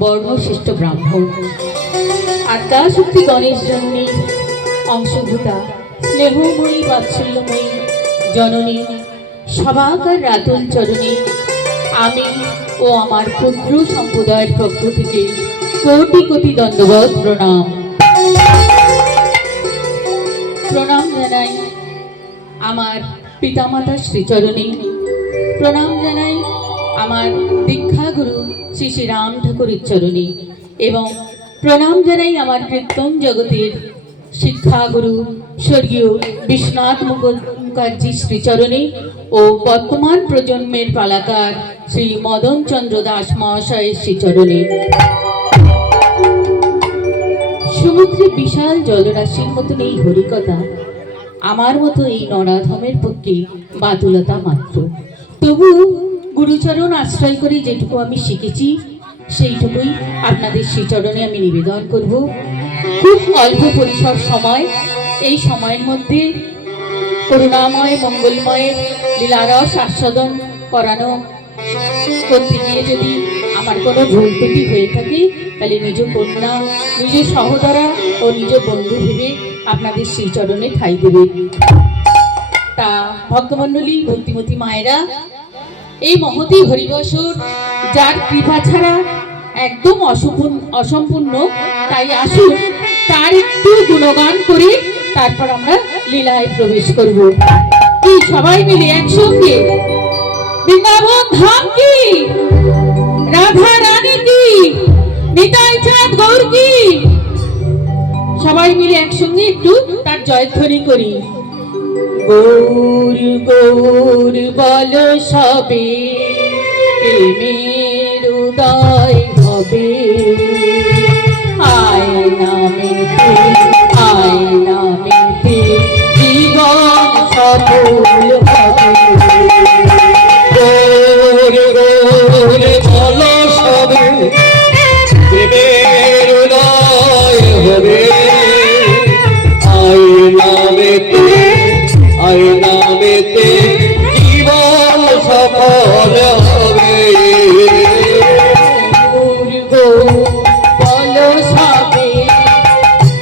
বর্ণশ্রেষ্ঠ ব্রাহ্মণ আদ্যাশক্তি গণেশ জননী অংশভূতা স্নেহময়ী বাৎসল্যময়ী জননী সভাকার রাতুল চরণী আমি ও আমার ক্ষুদ্র সম্প্রদায়ের পক্ষ থেকে কোটি কোটি দণ্ডবত প্রণাম প্রণাম জানাই আমার পিতামাতা শ্রীচরণী, প্রণাম জানাই আমার দীক্ষাগুরু শ্রী শ্রী রাম ঠাকুরের চরণী এবং প্রণাম জানাই আমার কীর্তন জগতের শিক্ষাগুরু স্বর্গীয় বিশ্বনাথ মুখার্জি শ্রীচরণী ও বর্তমান প্রজন্মের পালাকার শ্রী মদন চন্দ্র দাস মহাশয়ের শ্রীচরণী। সমুদ্রে বিশাল জলরাশির মতন এই হরিকথা আমার মতো এই নরাধমের পক্ষে বাতুলতা মাত্র। তবু গুরুচরণ আশ্রয় করে যেটুকু আমি শিখেছি সেইটুকুই আপনাদের শ্রীচরণে আমি নিবেদন করব। খুব অল্প পরিসর সময়, এই সময়ের মধ্যে করুণাময় মঙ্গলময় লীলারস আস্বাদন করানো করতে গিয়ে যদি আমার কোনো ভুল ত্রুটি হয়ে থাকে তাহলে নিজ কন্যা, নিজ সহোদরা ও নিজ বন্ধু ভেবে আপনাদের শ্রীচরণে ঠাঁই দেবে। তা ভক্তমণ্ডলী, ভক্তিমতী মায়েরা, এই মহতী হরিবসর যার কৃপা ছাড়া একদম অসম্পূর্ণ, তাই আসুন তার একটু গুণগান করে তারপর আমরা লীলায় প্রবেশ করব। কি সবাই মিলে একসঙ্গে? বৃন্দাবন ধাম কি, রাধা রানী কি, নিতাই চাঁদ গৌর কি, সবাই মিলে একসঙ্গে একটু তার জয়ধ্বনি করি। গৌর গৌর বল সবে, প্রেমের উদয় হবে, আয় নামেতে আয় নামেতে জীবন সফল হবে। গৌর গৌর বল সবে, প্রেমের উদয় হবে, আয় নামেতে জীবন সফল হবে। গৌর গৌর বল সবে,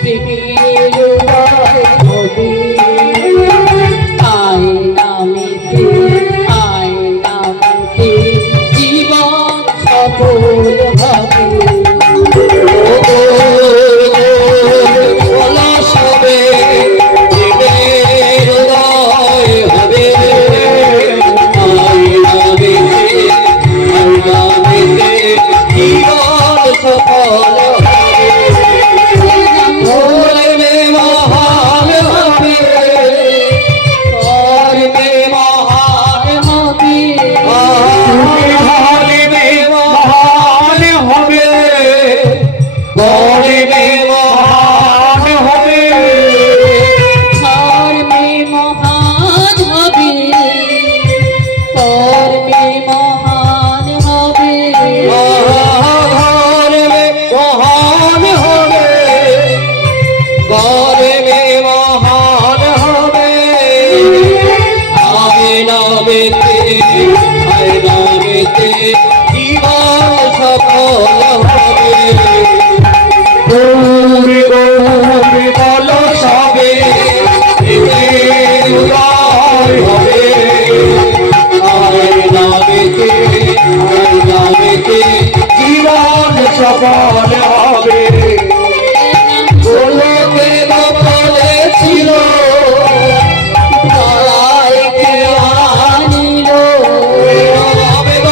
প্রেমের উদয় হবে, আয় নামেতে জীবন সফল হবে। বল সবে, প্রেমের উদয় হবে, আয় নামেতে জীবন সফল হবে। কর্মে মহান হবে, কর্মে মহান হবে, কর্মে মহান হবে, কর্মে মহান হবে, কর্মে মহান হবে, কর্মে মহান হবে, কর্মে মহান হবে, কর্মে মহান হবে, আয় নামেতে জীবন সফল হবে। গৌর গৌর বল সবে, প্রেমের উদয় হবে, আয় নামেতে জীবন সফল হবে। গোলকে গোপনে ছিল, ধরায় কে আনিল,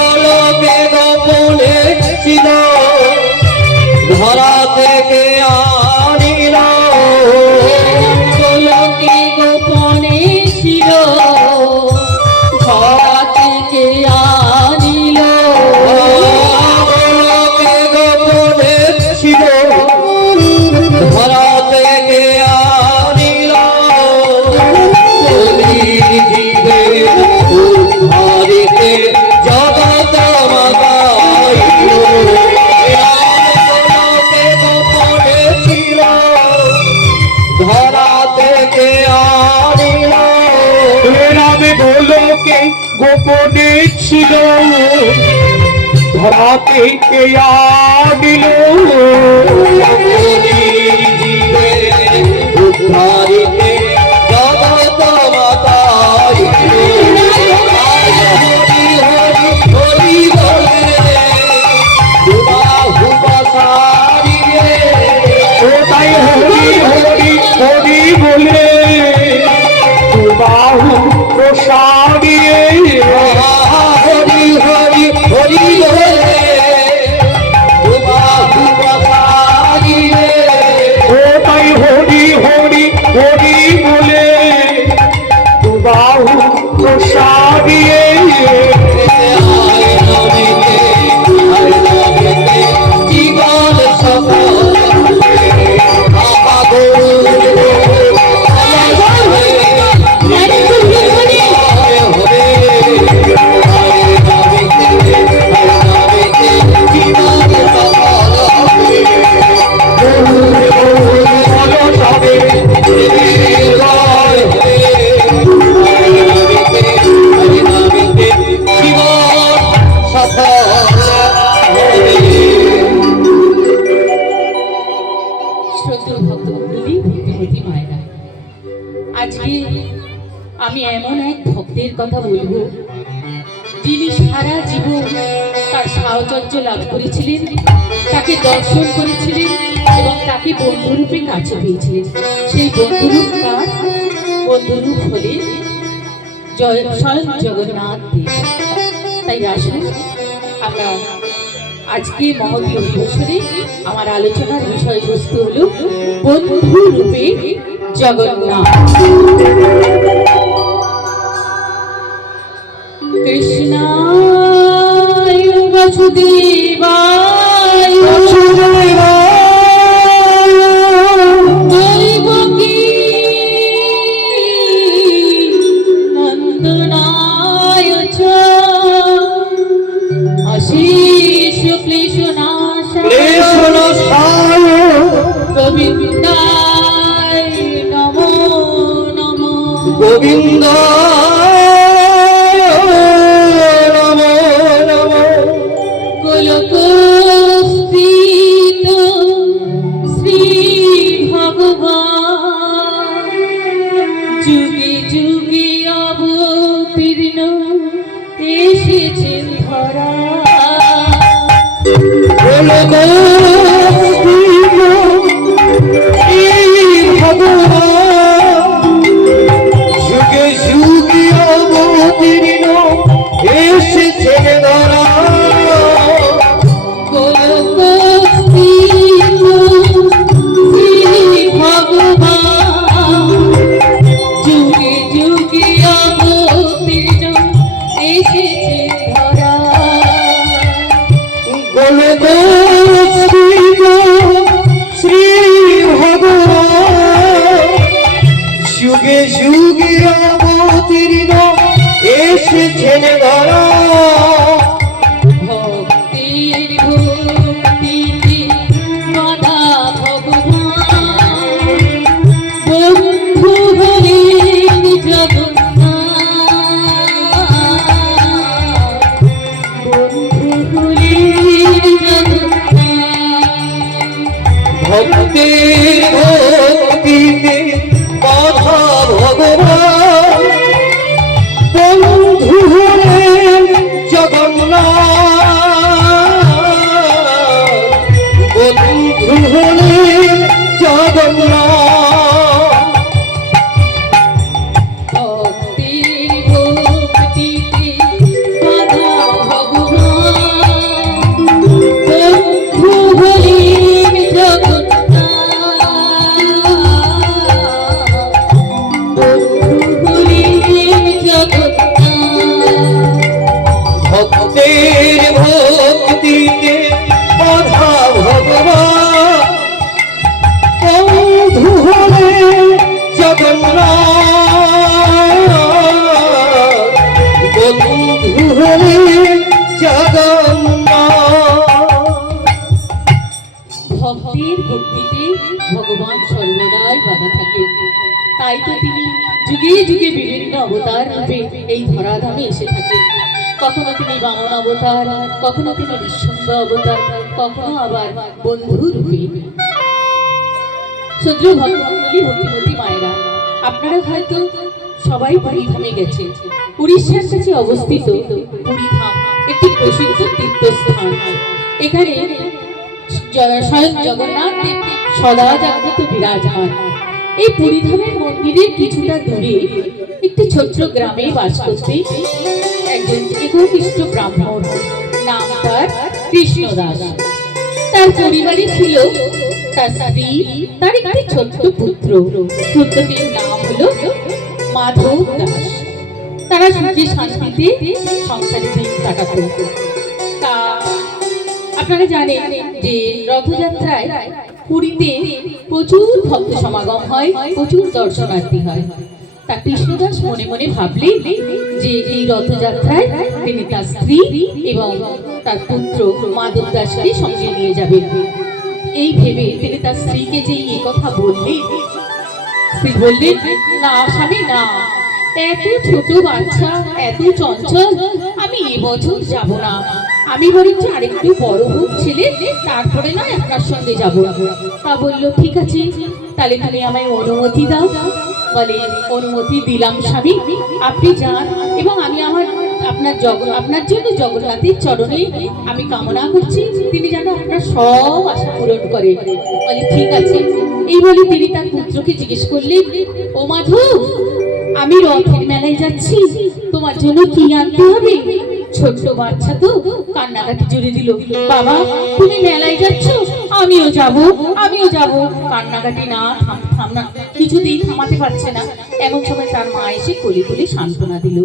গোলকে গোপনে ছিল, ধরা থেকে আনিল, গোলকে গোপনে ছিল, ধরা থেকে আনিল, গোলকে গোপনে ছিল, ধরা থেকে আনিল, জীবের উদ্ধারিতে জগৎ মাতাইল, গোলকে গোপনে ছিল, ধরা থেকে আনিল, গোলকে গোপনে ছিল, ধরাতে কে আদিল উদ্ধারিতে জগত মাতাই হরি হরি হরি বলে বাহু বসারিয়ে ও তাই হরি হরি হরি বলে বাহু প্রসারিয়ে হরি হরি হরি বলে বাহু বসারিয়ে ও তাই হরি হরি হরি বলে বাহু প্রসারিয়ে জীবন সফল বাবা গরু শ্রদ্ধেয় ভক্তমণ্ডলী, ভক্তিমতী মায়েরা, আজকে আমি এমন এক ভক্তের কথা বলবো যিনি সারা জীবন তার সাহচর্য লাভ করেছিলেন, তাকে দর্শন করেছিলেন এবং তাকে বন্ধুরূপে কাছে পেয়েছিলেন। সেই বন্ধুরূপ তার বন্ধুরূপ হলে স্বয়ং জগন্নাথ দেব। তাই আসুন আমরা আজকে মহতী অধিবেশনে আমার আলোচনার বিষয়বস্তু হল বন্ধু রূপে জগন্নাথ। কৃষ্ণায় বাসুদেবায় দৈবকী নন্দনায় চ অশেষ ক্লেশনাশায় গোবিন্দায় নমো নমো। গোবিন্দ নমো নমো গোলকস্থিত শ্রী ভগবান যুগে যুগে অবতীর্ণ এসেছেন ধরা। যুগে যুগে অবতীর্ণ এসেছেন ধরা গোলকস্থিত শ্রী ভগবান যুগে যুগে অবতীর্ণ এসেছেন ধরা। শ্রী ভগবান যুগে যুগে অবতীর্ণ এসেছেন ধরা ভক্তির ভক্তিতে বাধা ভগবান বন্ধু হলেন জগন্নাথ, বন্ধু হলেন জগন্নাথ। ভক্তের ভক্তিতে বাধা ভগবান বন্ধু হলেন জগন্নাথ, বন্ধু হলেন জগন্নাথ। ভক্তির ভক্তিতে বাধা ভগবান বন্ধু হলেন জগন্নাথ, বন্ধু হলেন জগন্নাথ। ভক্তের ভক্তিতে বাধা ভগবান বন্ধু হলেন জগন্নাথ, বন্ধু হলেন জগন্নাথ। ভক্তির ভক্তিতে ভগবান সর্বদাই বাধা থাকে, তাই তো তিনি যুগে যুগে বিভিন্ন অবতার রূপে এই ধরাধামে এসে থাকেন। কখনো তিনি বামন অবতার, কখনো তিনি নিঃসঙ্গ অবতার, কখনো আবার বন্ধু রূপে। সদ্য ভক্তমণ্ডলী, ভক্তিমতী মায়েরা, আপনারা হয়তো সবাই পুরীধামে গেছে। উড়িষ্যার কাছে অবস্থিত পুরীধাম একটি প্রসিদ্ধ তীর্থস্থান। এখানে স্বয়ং জগন্নাথ দেব সদা জাগ্রত বিরাজমান। এই পুরীধামের মন্দিরের কিছুটা দূরে একটি ছোট্ট গ্রামে বাস করতে একজন একনিষ্ঠ ব্রাহ্মণ, নাম তার কৃষ্ণদাস। তার পরিবারে ছিল তার স্ত্রী, তার একটি ছোট্ট পুত্র। পুত্রটির নাম হলো মাধব দাস। তারা সুখে শান্তিতে সংসারে দিন কাটাত। তা আপনারা জানেন যে রথযাত্রায় পুরীতে প্রচুর ভক্ত সমাগম হয়, প্রচুর দর্শনার্থী হয়। তা কৃষ্ণদাস মনে মনে ভাবলেন যে এই রথযাত্রায় তিনি তার স্ত্রী এবং তার পুত্র মাধব দাসকে সঙ্গে নিয়ে যাবেন। এই ভেবে তিনি তার স্ত্রীকে যে এই কথা বললেন, স্ত্রী বললেন, না স্বামী না, এত ছোট বাচ্চা, এত চঞ্চল, আমি এবছর যাব না। আমি বরঞ্চ আরেকটু বড় হোক ছেলে, তারপরে নয় আপনার সঙ্গে যাব। তা বললো, ঠিক আছে, তাহলে তুমি আমায় অনুমতি দাও। বলে, অনুমতি দিলাম স্বামী, আপনি যান এবং আমি আপনার জন্য জগন্নাথের চরণে আমি কামনা করছি তিনি যেন আপনার সব আশা পূরণ করে। বলে, ঠিক আছে। এই বলে তিনি তার পুত্রকে জিজ্ঞেস করলেন, ও মাধব, আমি রথের মেলায় যাচ্ছি, তোমার জন্য কি আনতে হবে? ছোট্ট বাচ্চা তো কান্নাকাটি জুড়ে দিল, বাবা তুমি মেলায় যাচ্ছ, আমিও যাব, আমিও যাব। কান্নাকাটি না থাম না, কিছুতেই থামাতে পারছে না। এমন সময় তার মা এসে কোলে কোলে সান্ত্বনা দিল।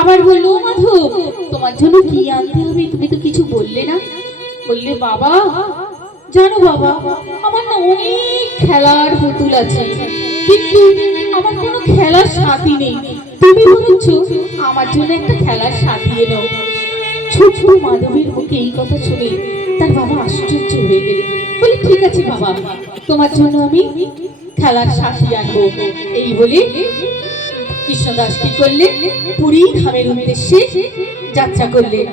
আবার বললো, মাধব তোমার জন্য কি আনতে হবে, তুমি তো কিছু বললে না। বললে, বাবা জানো বাবা, আমার না অনেক খেলার পুতুল আছে, কিন্তু আমার কোনো খেলার সাথী নেই। তুমি বলছো আমার জন্য একটা খেলার সাথী এনো। ছোট মাধবের মুখে এই কথা শুনে তার বাবা আশ্চর্য হয়ে গেলেন। বলে, ঠিক আছে বাবা, তোমার জন্য আমি খেলার সাথী আনবো। এই বলে কৃষ্ণদাস কি করলেন, পুরী ধামের উদ্দেশ্যে যাত্রা করলেন।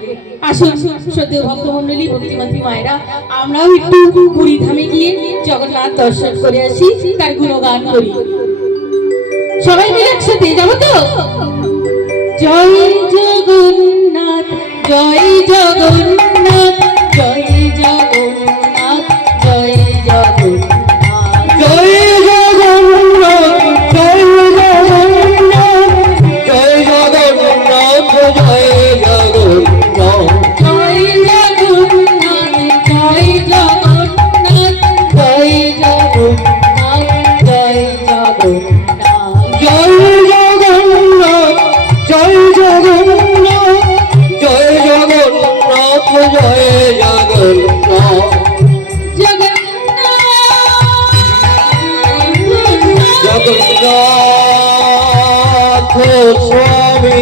আসুন শ্রদ্ধেয় ভক্তমণ্ডলী, ভক্তিমতী মায়েরা, আমরাও একটু পুরী ধামে গিয়ে জগন্নাথ দর্শন করে আসি, তার গুণগান করি। সবাই মিলে একসাথে যাবো তো? জয় জগন্নাথ, জয় জগন্নাথ, জয় জগন্নাথ, জয় জগন্নাথ, জয় জগন্নাথ, জয় জগন্নাথ, জয় জগন্নাথ, জয় জগন্নাথ, জয় জগন্নাথ, জয় জগন্নাথ, জয় জগন্নাথ, জয় জগন্নাথ। জয় জগন্নাথ, জয় জগন্নাথ, জয় জগন্নাথ, জয় জগন্নাথ, জগন্নাথ স্বামী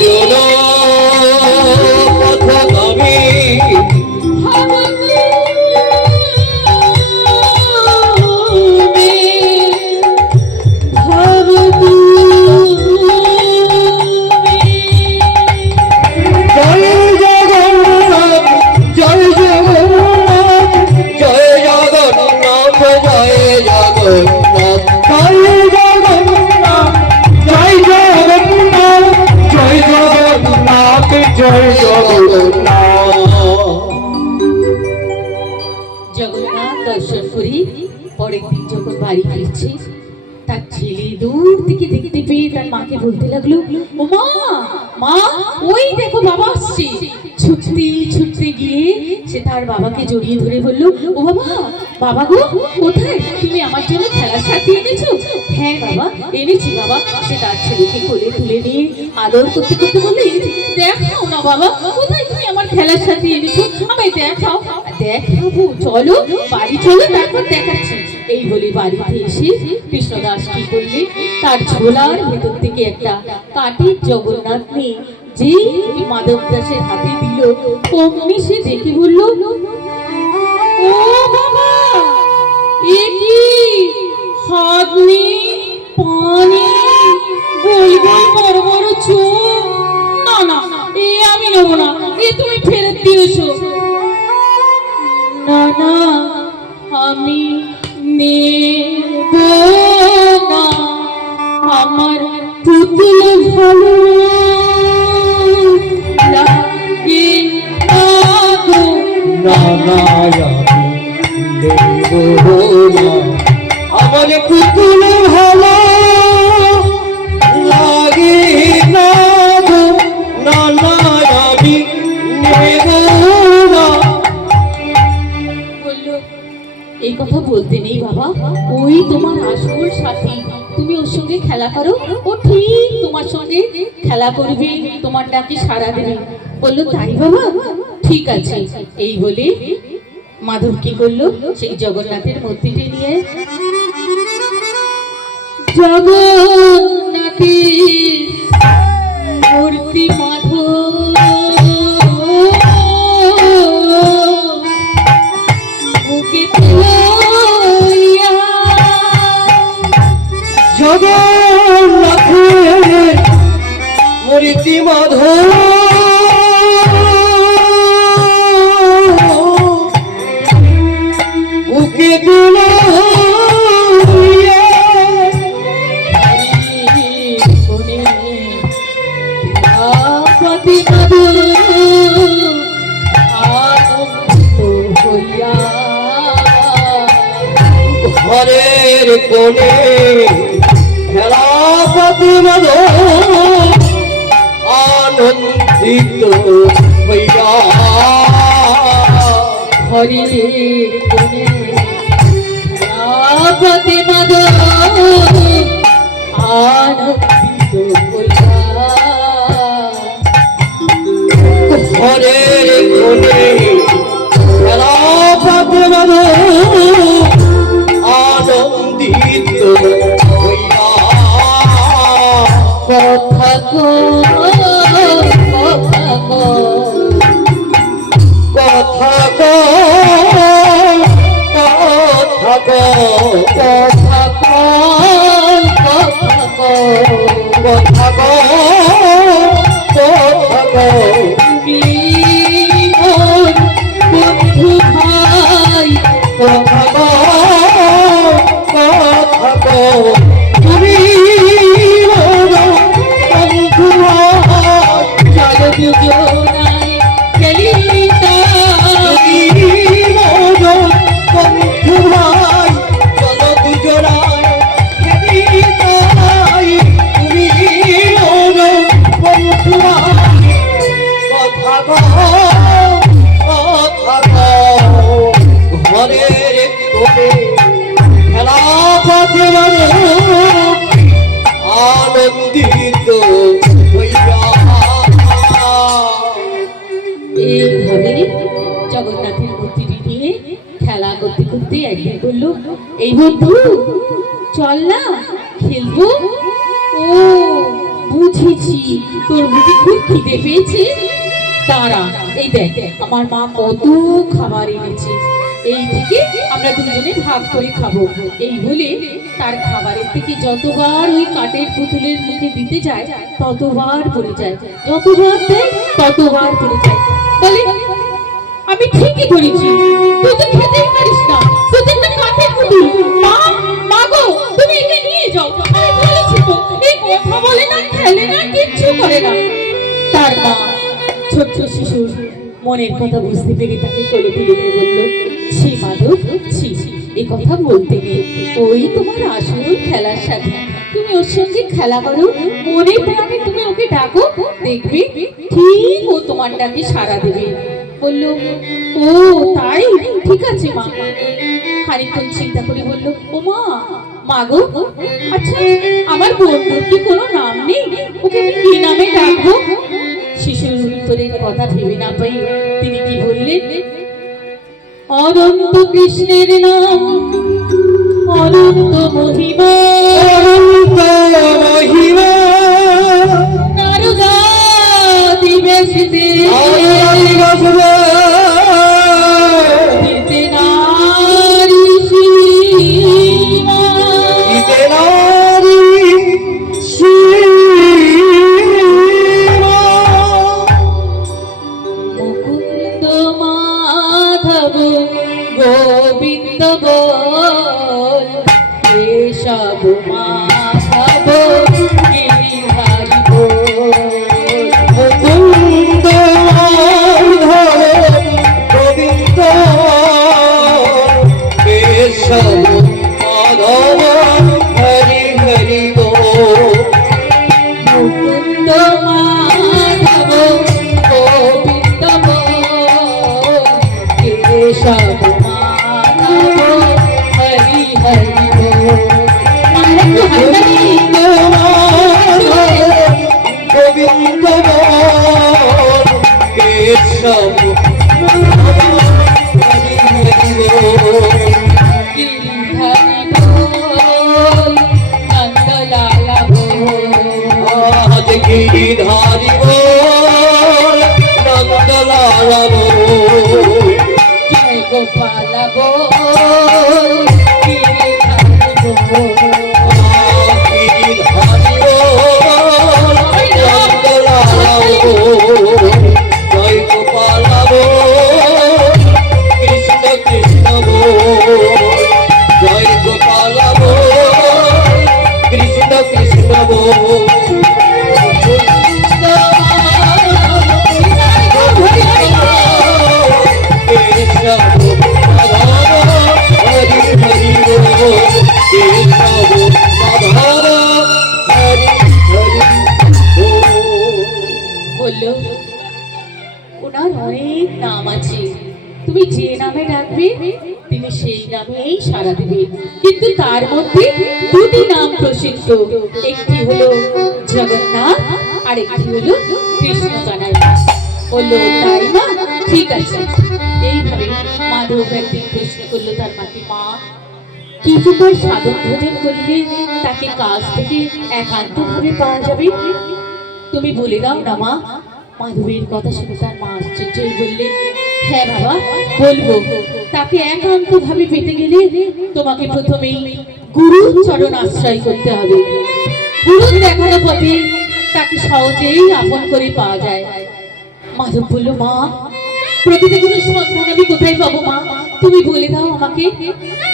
নয়ন পথগামী, জয় জগন্নাথ, জয় জগন্নাথ, জয় জগন্নাথ, জয় জগন্নাথ, জয় জগন্নাথ, জয় জগন্নাথ, জয় জগন্নাথ, জয় জগন্নাথ। জগন্নাথ দর্শন করি। পরের দিন যখন বাড়ি ফিরছে, তার ছেলে দূর থেকে দেখতে পেয়ে তার মাকে বলতে লাগলো, ও মা, মা ওই দেখো বাবা আসছে। ছুটতে ছুটতে গিয়ে সে তার বাবাকে জড়িয়ে ধরে বলল, ও বাবা, বাবা গো কোথায়, তুমি আমার জন্য খেলার সাথী এনেছো? হ্যাঁ বাবা এনেছি বাবা। সে তার ছেলেকে কোলে তুলে নিয়ে আদর করতে করতে বললে, দেখাও না বাবা, কোথায় তুমি আমার খেলার সাথী এনেছো, আমায় দেখাও। দেখাবো, চলো বাড়ি চলো, তারপর দেখাচ্ছি। এই বলে বাড়িতে এসে কৃষ্ণদাস কি করলে, তার ঝোলার ভেতর থেকে একটা কাঠের জগন্নাথ নিয়ে যে মাধব দাসের হাতে দিল, অমনি সে দেখে বলল, ও বাবা, এ কি হাত নেই, পা নেই, গোল গোল বড় বড় চোখ। না না, এ আমি নেবো না, এ তুমি ফেরত দিয়েছো। না না, আমি নেব না, আমার পুতুল ভালো লাগে না গো। না না আমি দেব না, আমার পুতুল ভালো লাগে না গো। না না আমি নেব না। বললো, এই কথা বলতে নেই বাবা, ওই তোমার আসল সাথী, তুমি ওর সঙ্গে খেলা করো, ও ঠিক তোমার সঙ্গে খেলা করবে, তোমার ডাকে সাড়া দেবে। বললো, তাই বাবা, ঠিক আছে। এই বলে মাধব কি করলো, সেই জগন্নাথের মূর্তিটি নিয়ে জগন্নাথের মূর্তি মাধব বুকে তুলিয়া জগন্নাথের মূর্তি মাধব বুকে তুলিয়া আপতি মাধব আনন্দ হইয়া ঘরের কোণে খেলাপতি মদ আনন্দিত হইয়া হরি গুণে আপতি মাধব আনন্দিত হইয়া ঘরের কোণে খেলাপতি মদ আনন্দিত হইয়া কথা গো কথা গো কথা কো কথা গো কথা গো কথা কো কথা কো তুমি মোর বন্ধু ভাই, কথা কো কথা কো তুমি মোর বন্ধু ভাই। চলো দুজনায় খেলিতা তুমি মোর বন্ধু ভাই, চলো দুজনায় খেলি তাই। তুমি মোর বন্ধু ভাই, কথা কো কথা কো ঘরের কোণে খেলাপতি আনন্দিত হইয়া। এইভাবে জগন্নাথের মূর্তিটি নিয়ে খেলা করতে করতে একদিন বললো, এই বন্ধু চল না খেলবো। ও বুঝেছি, তোর বুঝি খুব খিদে পেয়েছে, দাঁড়া, এই দেখ আমার মা কত খাবার এনেছে, এই থেকে আমরা দুজনে ভাগ করে খাবো। এই বলে তার খাবারের থেকে যতবার ওই কাঠের পুতুলের মুখে দিতে যায় ততবার পড়ে যায়, যতবার দেয় ততবার পড়ে যায়। বলে, আমি ঠিকই ধরেছি, তুই তো খেতেই পারিস না, তুই তো একটা কাঠের পুতুল। মা, মা গো, তুমি একে নিয়ে যাও, আমি বলেছি তো, এই কথা বলে না, খেলে না, কিচ্ছু করে না। তার মা ছোট্ট শিশুর মনের কথা বুঝতে পেরে তাকে কোলে তুলে নিয়ে বলল, ছি মাধব, ছি, এই কথা বলতে নেই, ওই তোমার আসল খেলার সাথে, তুমি ওর সঙ্গে খেলা করো, মনে প্রাণে তুমি ওকে ডাকো, দেখবে ঠিক ও তোমার ডাকে সাড়া দেবে। বলল, ও তাই, ঠিক আছে মা। খানিকক্ষণ চিন্তা করে বলল, ও মা, মা গো, আচ্ছা আমার বন্ধুর কি কোনো নাম নেই, ওকে আমি কি নামে ডাকবো? শিশুর উত্তরের কথা ভেবে না পাই তিনি কি বললেন, অনন্ত কৃষ্ণের নাম অনন্ত মহিমা, অনন্ত মহিমা নারদাদি বেশিতে দিতে নারী সীমা। নারী বল কেশব মাধব গিরিধারী বল মুকুন্দ মাধব গোবিন্দ কেশব মাধব হরি হরি বল মুকুন্দ মাধব গোবিন্দ বল কেশব মাধব হরি হরি বল মাধব হরি গোবিন্দ কেশব হরি হরি বল গিরিধারী বল নন্দলালা বল আজ গিরিধারী বল নন্দলালা বল জয় গোপাল বল গিরিধারী বল গিরিধারী বল নন্দলালা বল জয় গোপাল বল কৃষ্ণ কৃষ্ণ বল জয় গোপাল বল কৃষ্ণ কৃষ্ণ বল বলল ওনার অনেক নাম আছে, তুমি যে নামে ডাকবে তিনি সেই নামেই সাড়া দিবে, কিন্তু তার মধ্যে দুটি নাম প্রসিদ্ধ, একটি হলো জগন্নাথ আর একটি হলো কৃষ্ণ কানাইয়া। বললো তাই মা, ঠিক আছে। এইভাবে মাধব একদিন প্রশ্ন করলো তার মাকে, মা কিছুকার সাধন ভোজন করিলে তাকে কাজ থেকে একান্তভাবে পাওয়া যাবে, তুমি বলে দাও না মা। মাধবের কথা শুনে তার মা আশ্চর্যই বললে, হ্যাঁ বাবা বলবো। তাকে একান্ত ভাবে পেতে গেলে তোমাকে প্রথমেই গুরু চরণ আশ্রয় করতে হবে। গুরু দেখানো পথে তাকে সহজেই আপন করে পাওয়া যায়। মাধব বলল, মা প্রকৃতি গুরুর সন্ধান আমি কোথায় পাবো মা, তুমি বলে দাও আমাকে।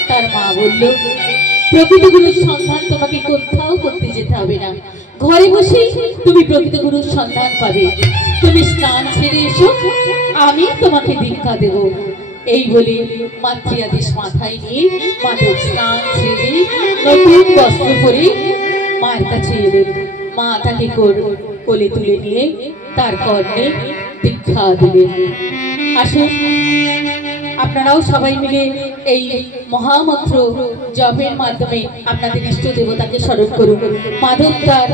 তার মা বলল, প্রকৃত গুরুর সন্ধান তোমাকে কোথাও করতে যেতে হবে না, ঘরে বসে তুমি প্রকৃত গুরুর সন্ধান পাবে। তুমি স্নান ছেড়ে এসো, আমি তোমাকে দীক্ষা দেব। এই বলে মাতৃ আদেশ মাথায় নিয়ে মাধব স্নান ছেড়ে নতুন বস্ত্র পরে মায়ের কাছে এলেন। মা তাকে কোলে তুলে নিয়ে তার কর্ণে দীক্ষা দিলেন। আসুন আপনারাও সবাই মিলে এই মহামন্ত্র জপের মাধ্যমে আপনাদের ইষ্ট দেবতাকে স্মরণ করুন। মাধব তার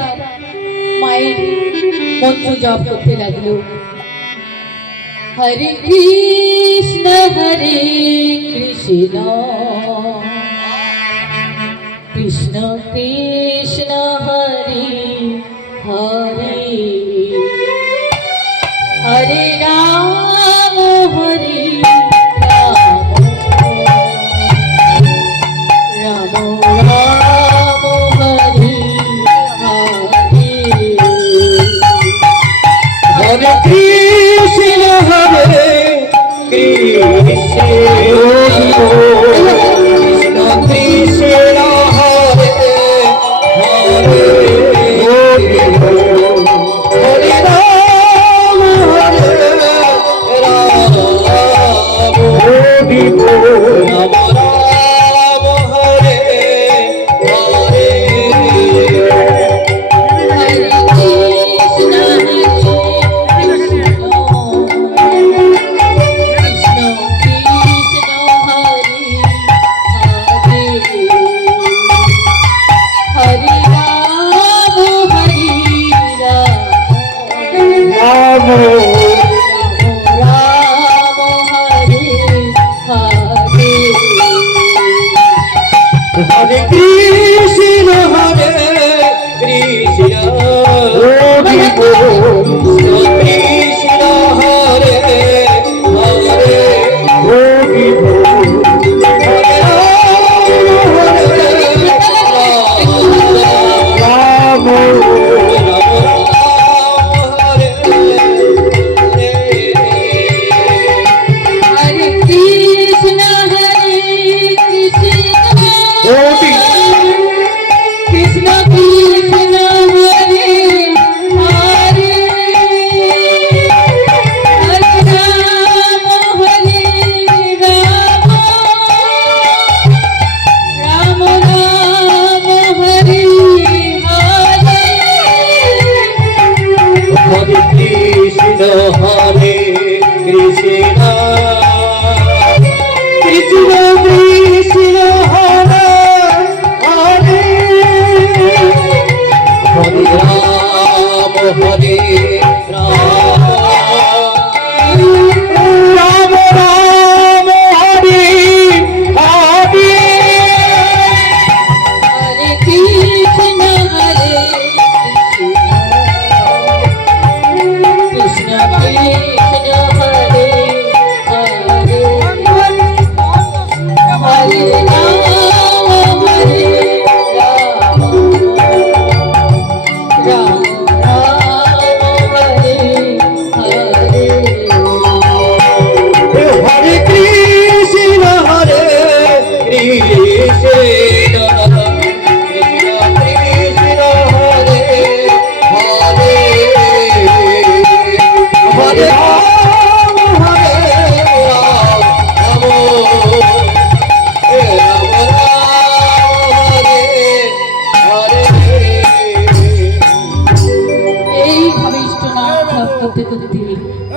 মায়ের মন্ত্র জপ করতে লাগলো। হরে কৃষ্ণ কৃষ্ণ কৃষ্ণ হরে হরে, হরে রাম হরে রাম, রাম রাম হরে হরে। হরে কৃষ্ণ হরে কৃষ্ণ কৃষ্ণ কৃষ্ণ হরে হরে, হরে রাম হরে রাম, রাম রাম হরে হরে। কৃষ্ণ কৃষ্ণ হরে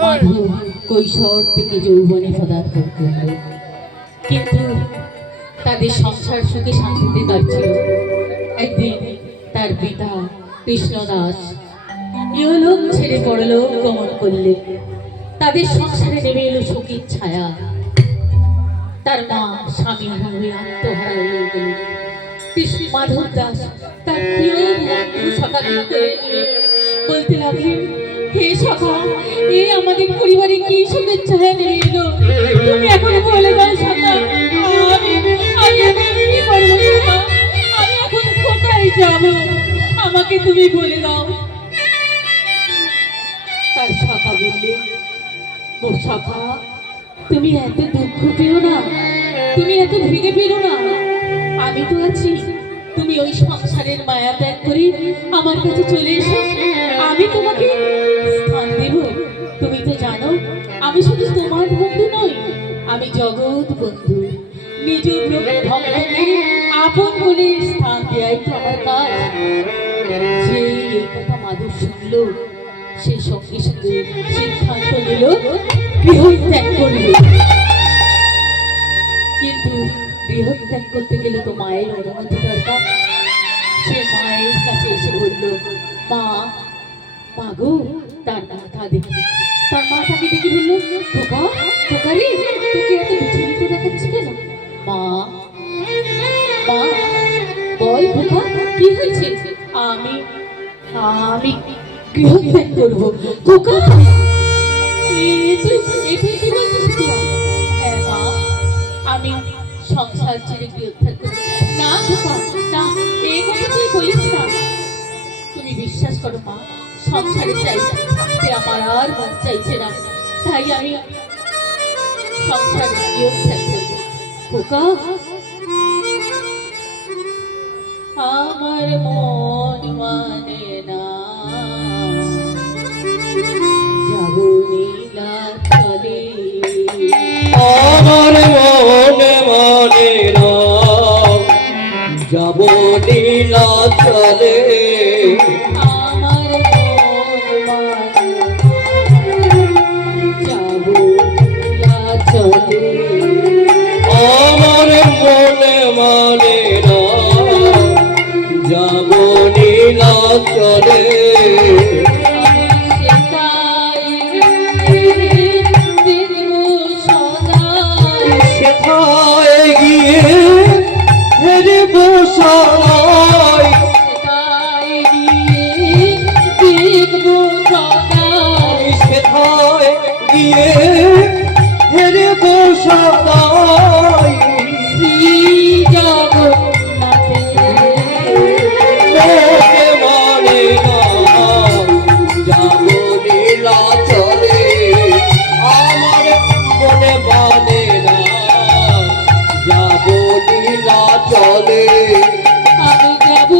মাধব কৈশোর থেকে যৌবনে পদার্পণ করল, কিন্তু তাদের সংসার সুখে শান্তিতে কাটছিল। একদিন তার পিতা কৃষ্ণদাস ইহলোক ছেড়ে পরলোক গমন করলে তাদের সংসারে নেমে এলো শোকের ছায়া। তার মা স্বামীহারা হয়ে আত্মহারা হয়ে গেল। কৃষ্ণ মাধব দাস তার প্রিয় বন্ধু সকালে বলতে লাগলেন, হে সখা, এই আমাদের পরিবারে কি শোকের ছায়া নেমে এলো, তুমি এখন বলে দাও সখা, আমি এখন কি করবো সখা, আমি এখন কোথায় যাব, আমাকে তুমি বলে দাও। তার সখা বললে, ও সখা, তুমি এত দুঃখ পেও না, তুমি এত ভেঙে পেরো না, আমি তো আছি। তুমি ওই সংসারের মায়া ত্যাগ করে আমার কাছে চলে এসো, আমি তোমাকে স্থান দেব। তুমি তো জানো আমি শুধু তোমার বন্ধু নই, আমি জগৎ বন্ধু। নিজ ভক্তকে আপন বলে স্থান দেয়াই তো আমার কাজ। সেই এই কথা মাধব শুনলো, সেই সঙ্গে সঙ্গে সিদ্ধান্ত নিল গৃহ ত্যাগ করবে। কিন্তু গৃহ ত্যাগ করতে গেলে তো মায়ের অনুমতি দরকার। সে মায়ের কাছে এসে বলল, মা, মা গো, তার মাথা দেখি। তার মা তাকে দেখে বলল, খোকা, খোকা রে, তোকে এত বিচলিত দেখাচ্ছে কেন? মা, মা, বল খোকা, কি হয়েছে? আমি আমি গৃহ ত্যাগ করবো। খোকা, তুই কি বলছিস তোরা? হ্যাঁ মা, আমি সংসার ছেড়ে গৃহ ত্যাগ করবো। না খোকা, না, এই কথা তুই বলিস না। তুমি বিশ্বাস করো মা, সংসারে চাই থাকতে আমার আর মন চাইছে না, তাই আমি সংসারে গৃহ ত্যাগ করবো। খোকা, আমার মন মানে না, যাব নীলাচলে। আমার মনে মানে না, যাব নীলাচলে। আমার মন মানে না, যাব নীলাচলে। আমার মনে মানে না, যাব নীলাচলে। সেথায় গিয়ে হেরব সবাই, সেথায় গিয়ে হেরব সবাই। মনে মানে না, যাব নীলাচলে। আমার মনে মানে না, যাব নীলাচলে। আমি যাব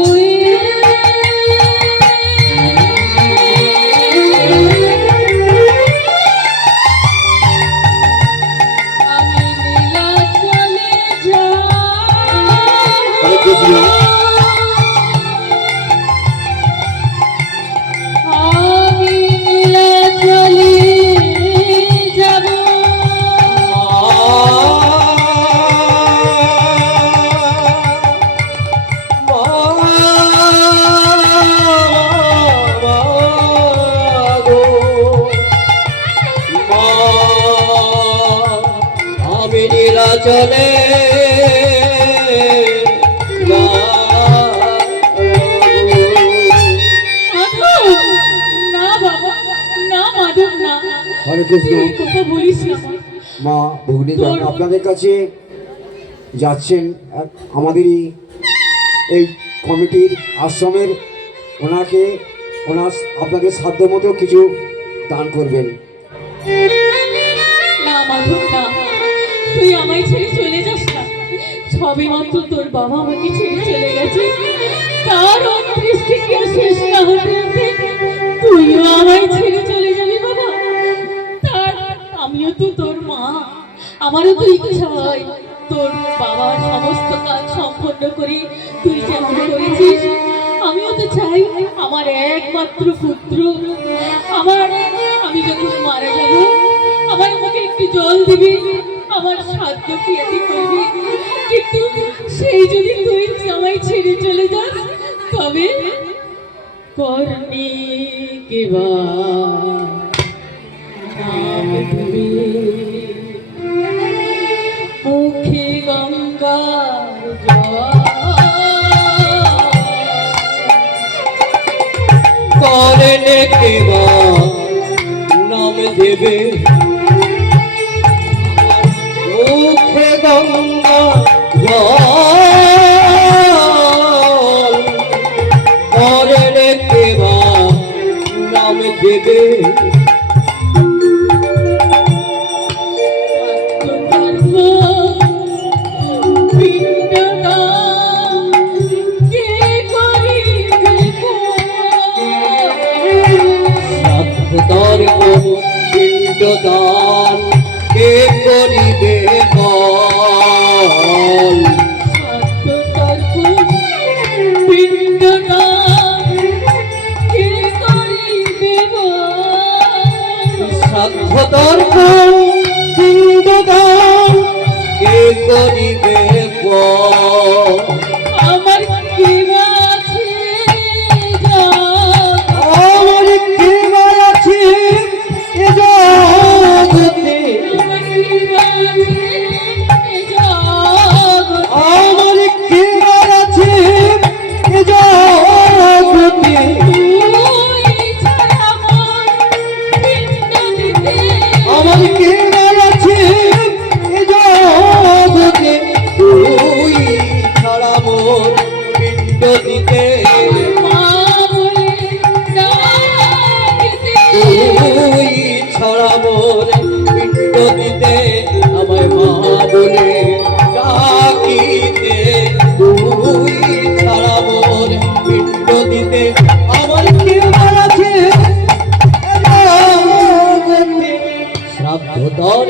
আমি নীলাচলে আমি নীলাচলে যাব। আমি নীলাচলে না বাবা, না মাধব, না, হরে কৃষ্ণ। এই কথা বলিস না। মা ভগ্নী যান আপনাদের কাছে যাচ্ছেন আমাদেরই এই কমিটির আশ্রমের, ওনাকে আপনাদের সাধ্য মতো কিছু দান করবেন। না মাধব, না, তুই আমায় ছেড়ে চলে যাস না। সবে মাত্র তোর বাবা আমাকে ছেড়ে চলে গেছে, তার অন্ত্যেষ্টিক্রিয়া শেষ না হতে হতে তুইও আমায় ছেড়ে চলে যাবি বাবা। তার আমিও তো তোর মা, আমারও তো ইচ্ছা হয় তোর বাবার সমস্ত কাজ সম্পন্ন করে তুই যেমন করেছিস আমিও তো চাই আমার একমাত্র পুত্র আমি যখন মারা যাব আমার মুখে একটু জল দিবি, আমার সাধ্য ক্রিয়াতি করবি। কিন্তু সেই যদি তুই জামাই ছেড়ে চলে যাস তবে করনি কেবা নাম দিবি মুখে গঙ্গা করনে কেবা নাম দেবে মুখে গঙ্গা জল করনে কেবা নাম দেবে পিণ্ডদান কে করিবে বল শ্রাদ্ধতর্প পিণ্ডদান কে করিবে বল আমার কি আছে আমার কেবা আছে এ জগতে আমার কেবা আছে এ জগতে আমার কেবা আছে এ জগতে তুই ছাড়া মোর পিণ্ড দিতে তুই ছাড়া মোর পিণ্ড দিতে আমায় মা বলে ডাকিতে তুই ছাড়া মোর পিণ্ড দিতে আমার কেবা আছে শ্রাদ্ধদর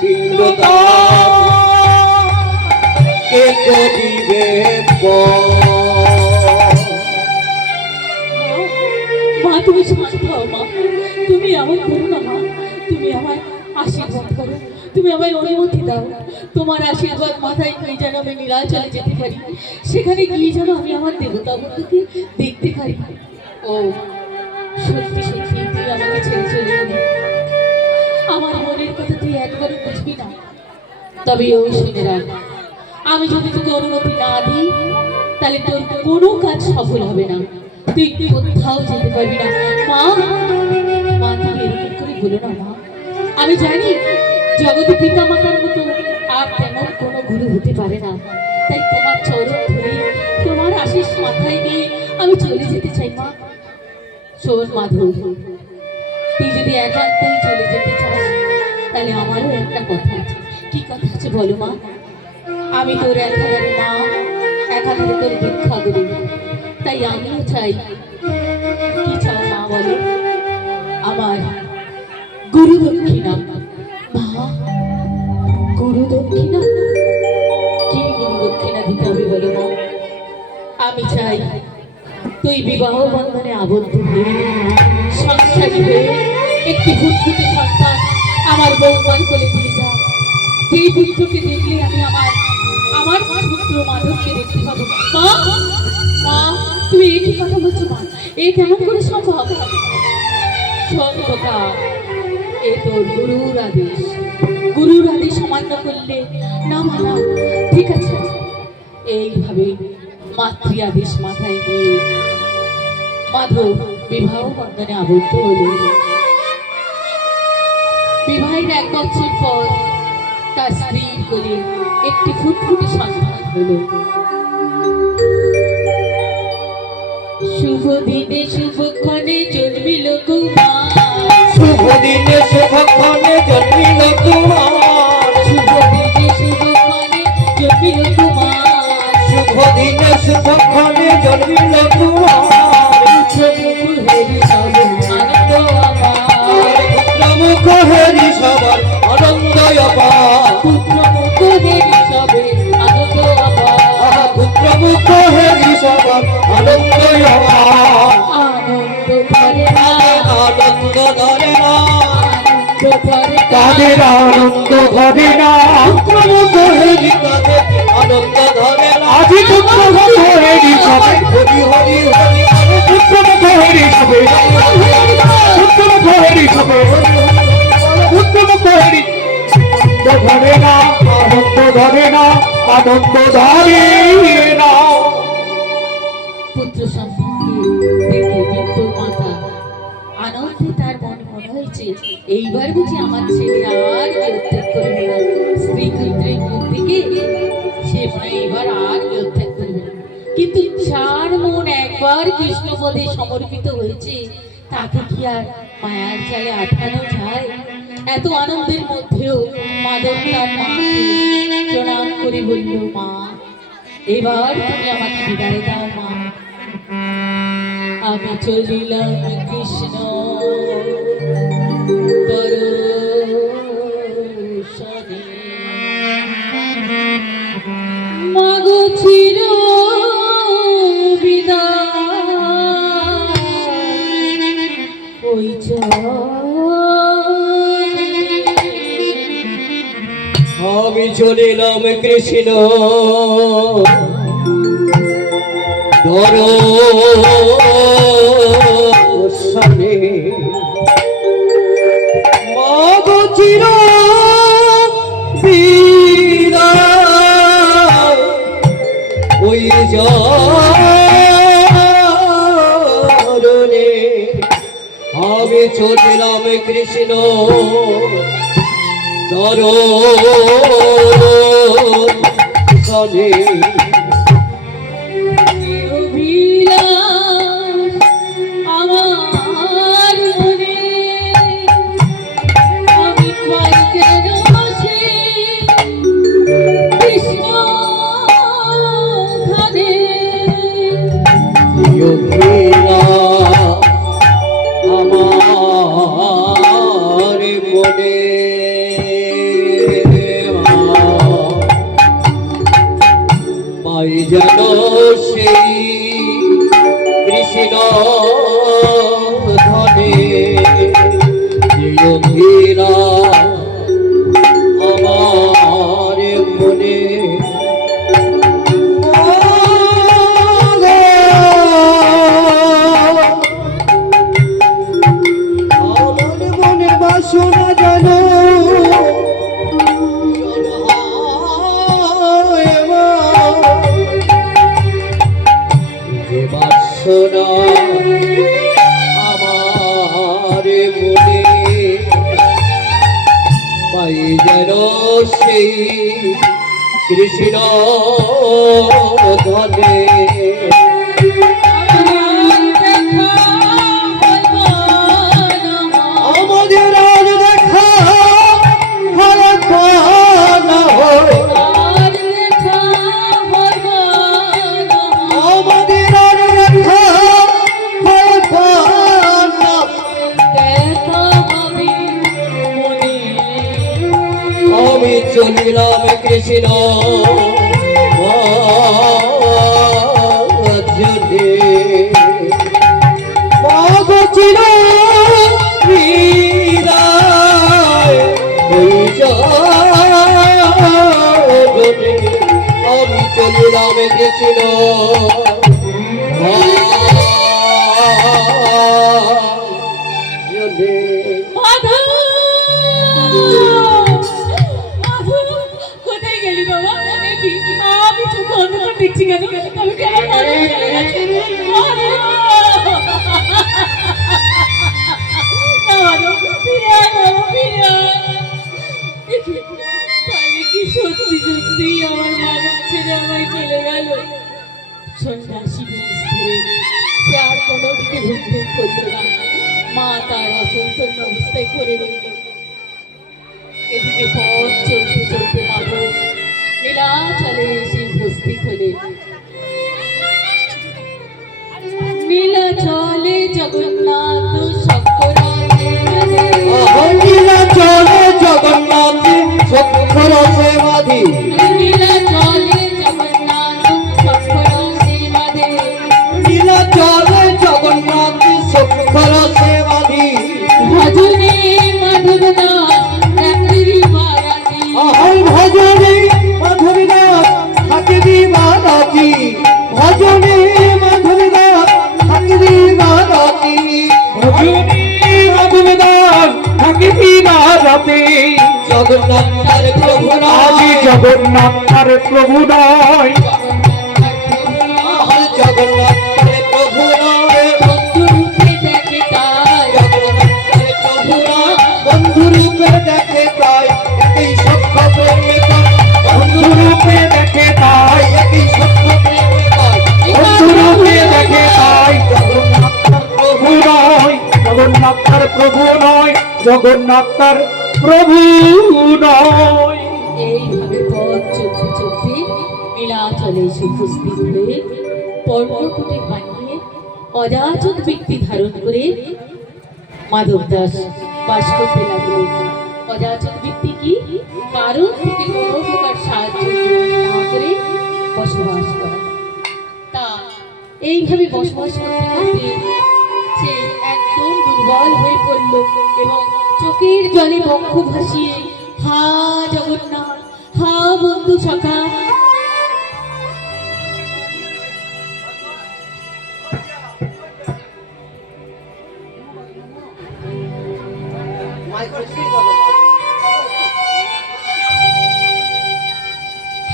পিণ্ডদান কে করিবে মা তুমি শান্ত হও মা, তুমি আমার করো না মা, তুমি আমার আশীর্বাদ করো, তুমি আমায় অনুমতি দাও। তোমার আশীর্বাদ মাথায় নিয়ে যেন আমি নীলাচলে যেতে পারি, সেখানে গিয়ে যেন আমি আমার দেবতা বন্ধুকে দেখতে পারি। ও সত্যি সত্যি তুই আমাকে ছেড়ে চলে যাবি, আমার মনের কথা তুই একবারও বুঝবি না। তবে ওই শুনে রাখ, আমি যদি তোকে অনুমতি না দিই তাহলে তোর কোনো কাজ সফল হবে না, তুই কোথাও যেতে পারবি না। মা মা তুমি এরকম করে বলো না মা, আমি জানি জগতে পিতা মাতার মতো আর তেমন কোনো গুরু হতে পারে না, তাই তোমার চরণ ধরে তোমার আশিস মাথায় নিয়ে আমি চলে যেতে চাই মা। শোন মাধব, তুই যদি একান্তই চলে যেতে চাস তাহলে আমারও একটা কথা আছে। কি কথা আছে বলো মা? আমি তোর একাধারে মা, একাধারে তোর ভিক্ষা করি, তাই আমিও চাই। কি চাও মা বলো? আমার গুরু দক্ষিণা। মা গুরু দক্ষিণা? কি গুরু দক্ষিণা দিতে হবে বলো মা? আমি চাই তুই বিবাহ বন্ধনে আবদ্ধ হয়ে সংসারী হয়ে একটি ফুটফুটে সন্তান আমার বৌমার কোলে দিয়ে যা। যেই পুত্রকে দেখলে আমি আমার পুত্র মাধবকে দেখতে পাবো। মা মা তুমি একই কথা বলছো মা, এ কেমন করে সম্ভব? সর্বদা এ তোর গুরুর আদেশ অমান্য করলে না মানা। ঠিক আছে, এইভাবে মাতৃ আদেশ মাথায় নিয়ে মাধব বিবাহ বন্ধনে আবদ্ধ হল। বিবাহের 1 বছর পর তার স্ত্রীর কোলে একটি ফুটফুটে সন্তান হল। শুভ দিনে শুভক্ষণে জন্মিল কুমার, শুভ দিনে শুভক্ষণে জন্মিল তোমার, শুভ দিনে শুভক্ষণে জন্মিল কুমার, শুভ দিনে শুভক্ষণে জন্মিল তোমার, পুত্র হেরি সবার আনন্দ অপার, পুত্র মুখ হেরি সবে আনন্দ অপার, পুত্র মুখ ধরে না তাদের আনন্দ ঘটে না পুত্রমুখেরি তাদের আনন্দ ধরে না আজি পুত্রমুখ হরি সবে হরি হরি হরি পুত্রমুখ হরি সবে পুত্রমুখ হরি সবে পুত্রমুখ হরি ধরে না আনন্দ ধরে না আনন্দ ধরে না পুত্র সন্তানকে দেখে মৃত্যুর মাতা আনন্দে তার মনে হয়েছে এইবার বুঝি আমার ছেলে আর বিরোধ করবে না। স্ত্রী পুত্রের মুখ দিকে সে মনে এবার আর বিরোধ করবে না। কিন্তু যার মন একবার কৃষ্ণপদে সমর্পিত হয়েছে তাকে কি আর মায়ার জালে আটকানো যায়? এত আনন্দের মধ্যেও মাধব তার মাকে প্রণাম করে বলল, মা এবার তুমি আমাকে বিদায় দাও মা, আমি চলিলাম কৃষ্ণ দর্শনে। মাগো চির বিদায় ওই আমি চলিলাম কৃষ্ণ দর্শনে মাগো চির বিদায় ওই চরণে। আমি চলিলাম কৃষ্ণ দর্শনে আমার মনে আমি পাই কেন সে কৃষ্ণ ধানে। যোগীরা আমার মনে পাই যেন সেই কৃষ্ণ ধনে। যোগীরা আমার মনে আমার মনে বাসনা জানো যে বাসনা আমার মনে পাই যেন সেই কৃষ্ণ ধনে। আমাদের আজ দেখা না হয় আমাদের আর দেখা না। আমি চলিলাম কৃষ্ণ ভজনে মাগো চির বিদায় ওই চরণে। আমি চলিলাম কৃষ্ণ ভজনে। কোথায় গেলি বাবা? দেখি আমি চোখ অন্ধকার দেখছি কেন? আমি কেন কি সত্যি সত্যি আমার মানব ছেড়ে আমায় চলে গেল? সন্ন্যাসী বেশ ধরে সে আর কোনো দিকে ঘুরতে করল না। মা তার অচৈতন্য অবস্থায় করে রইল। এদিকে পথ চলতে চলতে মাধব নীলাচলে এসে উপস্থিত হলেন। নীলাচলে জগন্নাথ নীলাচলে জগন্নাথ সক্ষর সেবাধি নীলাচলে জগন্নাথ সক্ষর সেবাধি নীলাচলে জগন্নাথ সক্ষর সেবাধি সারাতে জগন্নাথ তার প্রভু আজি নয়, জগন্নাথ তার প্রভু নয়, জগন্নাথ তার প্রভু নয়, বন্ধু রূপে দেখে তাই জগন্নাথ তার প্রভু নয়, বন্ধু রূপে দেখে তাই একই সভ্য প্রেমে কয়, বন্ধু রূপে দেখে তাই, একই সভ্য প্রেমে কয়, রূপে দেখে তাই জগন্নাথ তার প্রভু প্রভু নয়, জগন্নাথ তার প্রভু নয়, জগন্নাথ তার প্রভু নয়। এইভাবে পথ চলতে চলতে নীলাচলে এসে উপস্থিত হয়ে পর্বকুটে বানিয়ে অযাচক ব্যক্তি ধারণ করে মাধব দাস বাস করতে লাগলেন। অযাচক ব্যক্তি কি? কারণ থেকে কোনো প্রকার সাহায্য না করে বসবাস করা। তা এইভাবে বসবাস করতে করতে সে একদম দুর্বল হয়ে পড়ল এবং চোখের জলে বক্ষ ভাসিয়ে হা জগন্নাথ, হা বন্ধু সখা,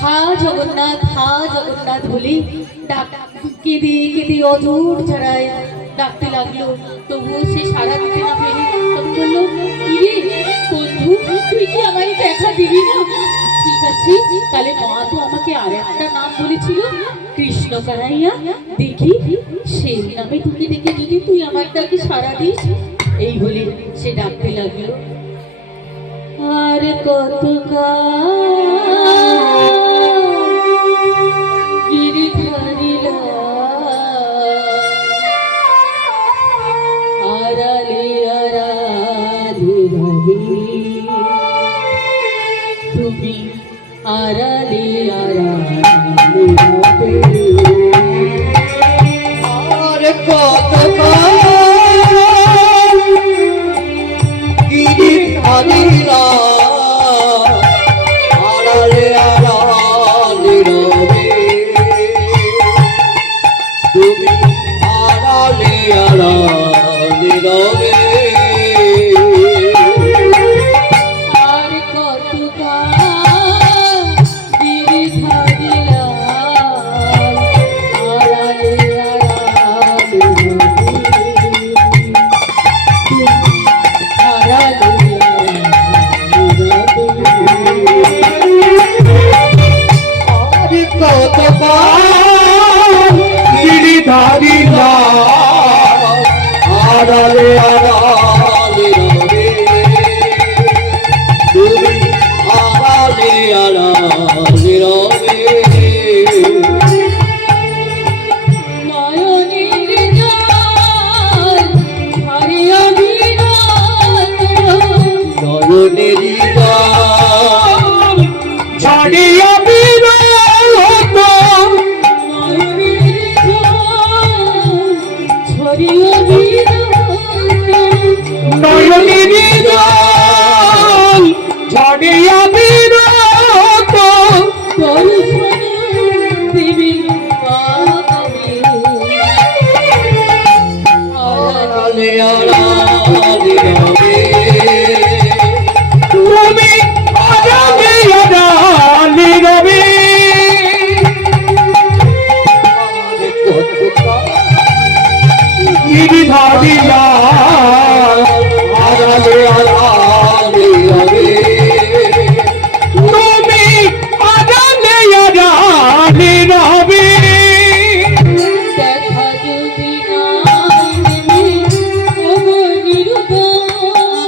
হা জগন্নাথ, হা জগন্নাথ বলে কেঁদে কেঁদে অজর ছাড়ায় ডাকতে লাগলো। তবুও সে সারা দিতে না পেরে তখন বললো, কিরে বন্ধু, তুই কি আমায় দেখা দিবি না? ঠিক আছে, তাহলে মা তো আমাকে আর একটা নাম বলেছিল, কৃষ্ণ কানাইয়া, দেখি সেই নামে তোকে ডেকে যদি তুই আমার ডাকে সারা দিস। এই বলে সে ডাকতে লাগলো। আর কত গিরিধারিলা আড়ালে আড়ালে রবে, তুমি আড়ালে আড়ালে রবে। আর কত গিরিধারিলা আড়ালে আড়ালে রবে, তুমি আড়ালে আড়ালে রবে। আর কত গিরিধারিলা আড়ালে আড়ালে রবে, তুমি আড়ালে আড়ালে রবে। আর কত গিরিধারী আড়ালে আড়ালে রবে, তুমি আড়ালে আড়ালে রবে। নয়নের জল ঝরিয়া বিরাত, নয়নেরই জল ছাড়িয়া বিরত, নয়নের জল ঝরিয়া বিরাত, নয়নেরই জল ছাড়িয়া বিরত, দর্শন দেবী পাবে। আড়ালে আড়ালে রবে, তুমি আড়ালে আড়ালে রবে। গিরিধারী আড়ালে আড়ালে রবে, তুমি আড়ালে আড়ালে রবে। দেখা যদি নাই দেবে ওগো নিরুপম,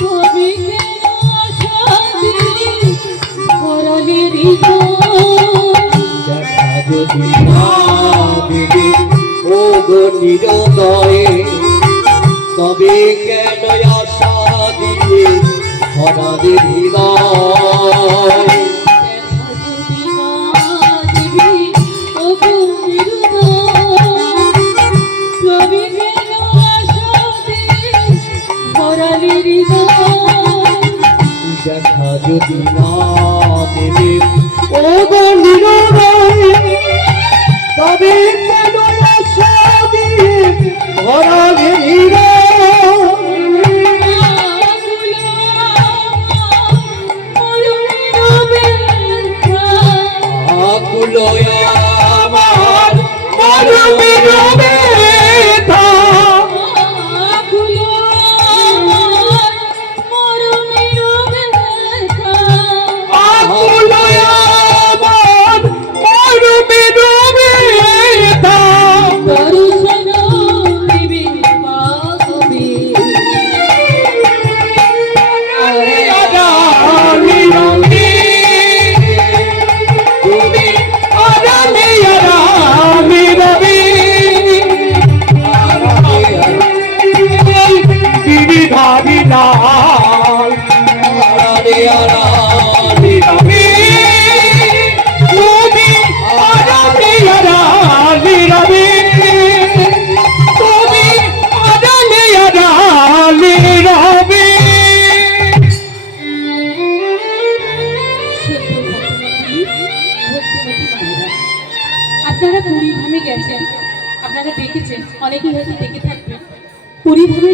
তবে কেন শান্তি ভরালে হৃদয়। দেখা যদি না দেবে ও গো নিরদয়ে, তবে কেন আশা দিয়ে ভরালে হৃদয়। দেখা যদি না দেবে ওগো নিরুপম, তবে কেন শান্তি ভরালে হৃদয়। দেখা যদি না দেবে ও গো নিরদয়ে, তবে কেন আশা দিয়ে ভরালে হৃদয়। আকুল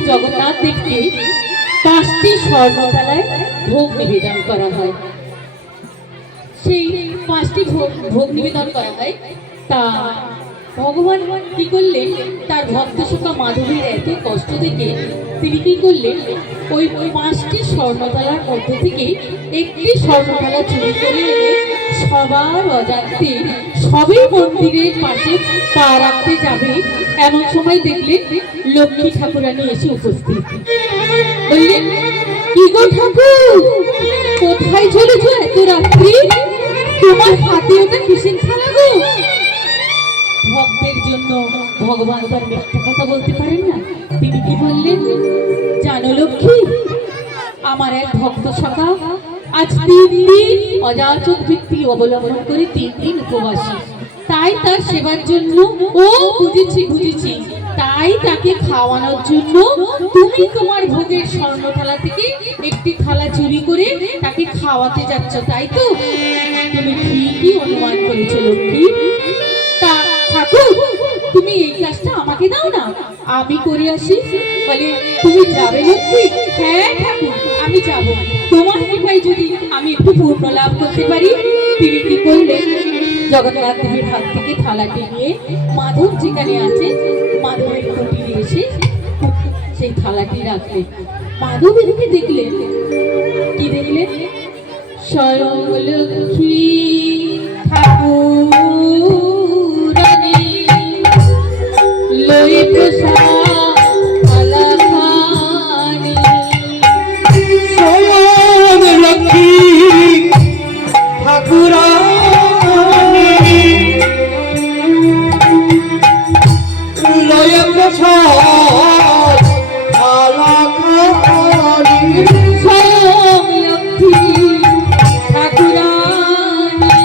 জগন্নাথ দেবকে 5টি স্বর্ণতলায় ভোগ নিবেদন করা হয়। সেই 5টি ভোগ নিবেদন করা হয়। তা ভগবান কি করলেন, তার ভক্ত সখা মাধবীর এত কষ্ট দেখে তিনি কি করলেন, ওই 5টি স্বর্ণতলার মধ্য থেকে একটি স্বর্ণতলা চুরি করে এনে সবার অজান্তে সবই মন্দিরের পাশে পা রাখতে যাবে, এমন সময় দেখলেন লক্ষ্মী ঠাকুরানী এসে উপস্থিত। বললেন, কি গো ঠাকুর, কোথায় চলেছ এত রাত্রি? তোমার হাতে ওটা কিসের থালা গো? ভক্তের জন্য ভগবান তার মিথ্যা কথা বলতে পারেন না। তিনি কি বললেন, জানো লক্ষ্মী, আমার এক ভক্ত সখা আজ 3 দিন অযাচক বৃত্তি অবলম্বন করে 3 দিন উপবাসী। তাই তার সেবার জন্য, ও বুঝেছি, তাই তাকে খাওয়ানোর জন্য তুমি তোমার ভোগের স্বর্ণ থালা থেকে একটি থালা চুরি করে তাকে খাওয়াতে যাচ্ছ, তাই তো? তুমি ঠিকই অনুমান করেছো লক্ষ্মী। তা ঠাকুর, তুমি এই কাজটা আমাকে দাও না, আমি করে আসি। বলে, তুমি যাবে লক্ষ্মী? হ্যাঁ ঠাকুর, আমি যাব। তোমার কৃপায় যদি আমি একটু পূর্ণ লাভ করতে পারি। তিনি কি করলেন, জগন্নাথ দেবের হাত থেকে থালাটি নিয়ে মাধব যেখানে আছে মাধবের কুটিরে এসে সেই থালাটি রাখলেন। মাধব এদিকে দেখলেন, কি দেখলেন, স্বয়ং লক্ষ্মী ঠাকুরানী লয়ে প্রসাদ আলাখানি। স্বয়ং লক্ষ্মী ঠাকুরানী লয়ে প্রসাদ আলাখানি। স্বয়ং লক্ষ্মী ঠাকুরানী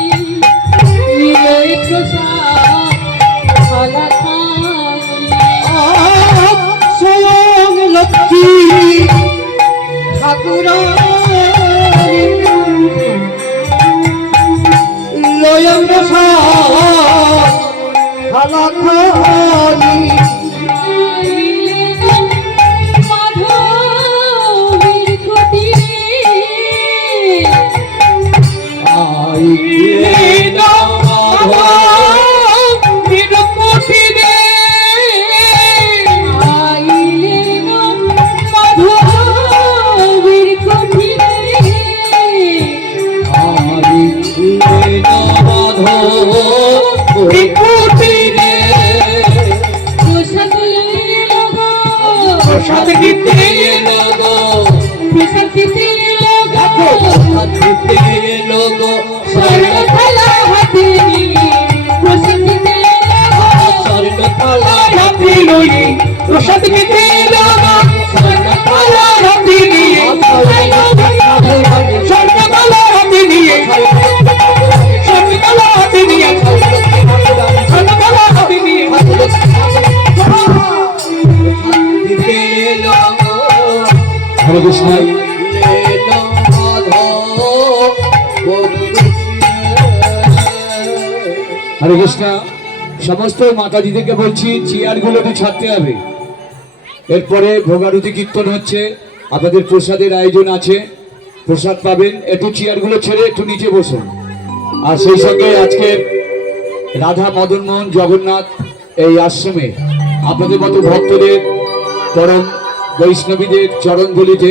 লয়ে প্রসাদ আলাখানি। স্বয়ং লক্ষ্মী ঠাকুরানী লয়ে প্রসাদ আলাখানি। মাধবীর কুটিরে আইলেন মাধবীর কুটিরে। আইলেন মাধবীর কুটিরে। আইলেন মাধবীর কুটিরে। প্রসাদ এলো গো, প্রসাদ দিতে এলো গো, প্রসাদ দিতে এলো গো, প্রসাদ দিতে এলো গো। স্বর্ণ থালা হাতে নিয়ে প্রসাদ দিতে এলো গো, স্বর্ণ থালা হাতে লই প্রসাদ দিতে এলো গো। স্বর্ণ থালা হাতে নিয়ে, স্বর্ণ থালা হাতে নিয়ে, স্বর্ণ থালা হাতে নিয়ে, স্বর্ণ থালা হাতে নিয়ে দিতে এলো গো। হরে কৃষ্ণ। হরে কৃষ্ণ। সমস্ত মাতাজিদেরকে বলছি, চেয়ারগুলো একটু ছাড়তে হবে। এরপরে ভোগারতি কীর্তন হচ্ছে, আপনাদের প্রসাদের আয়োজন আছে, প্রসাদ পাবেন। একটু চেয়ারগুলো ছেড়ে একটু নিচে বসুন। আর সেই সঙ্গে আজকে রাধা মদন মোহন জগন্নাথ এই আশ্রমে আপনাদের মতো ভক্তদের, পরম বৈষ্ণবীদের চরণধুলিতে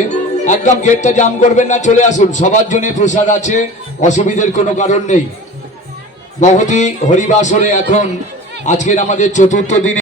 একদম গেটটা জাম করবেন না, চলে আসুন। সবার জন্য প্রসাদ আছে, অসুবিধার কোনো কারণ নেই। মহতী হরিবাসরে এখন আজকের আমাদের 4র্থ দিনে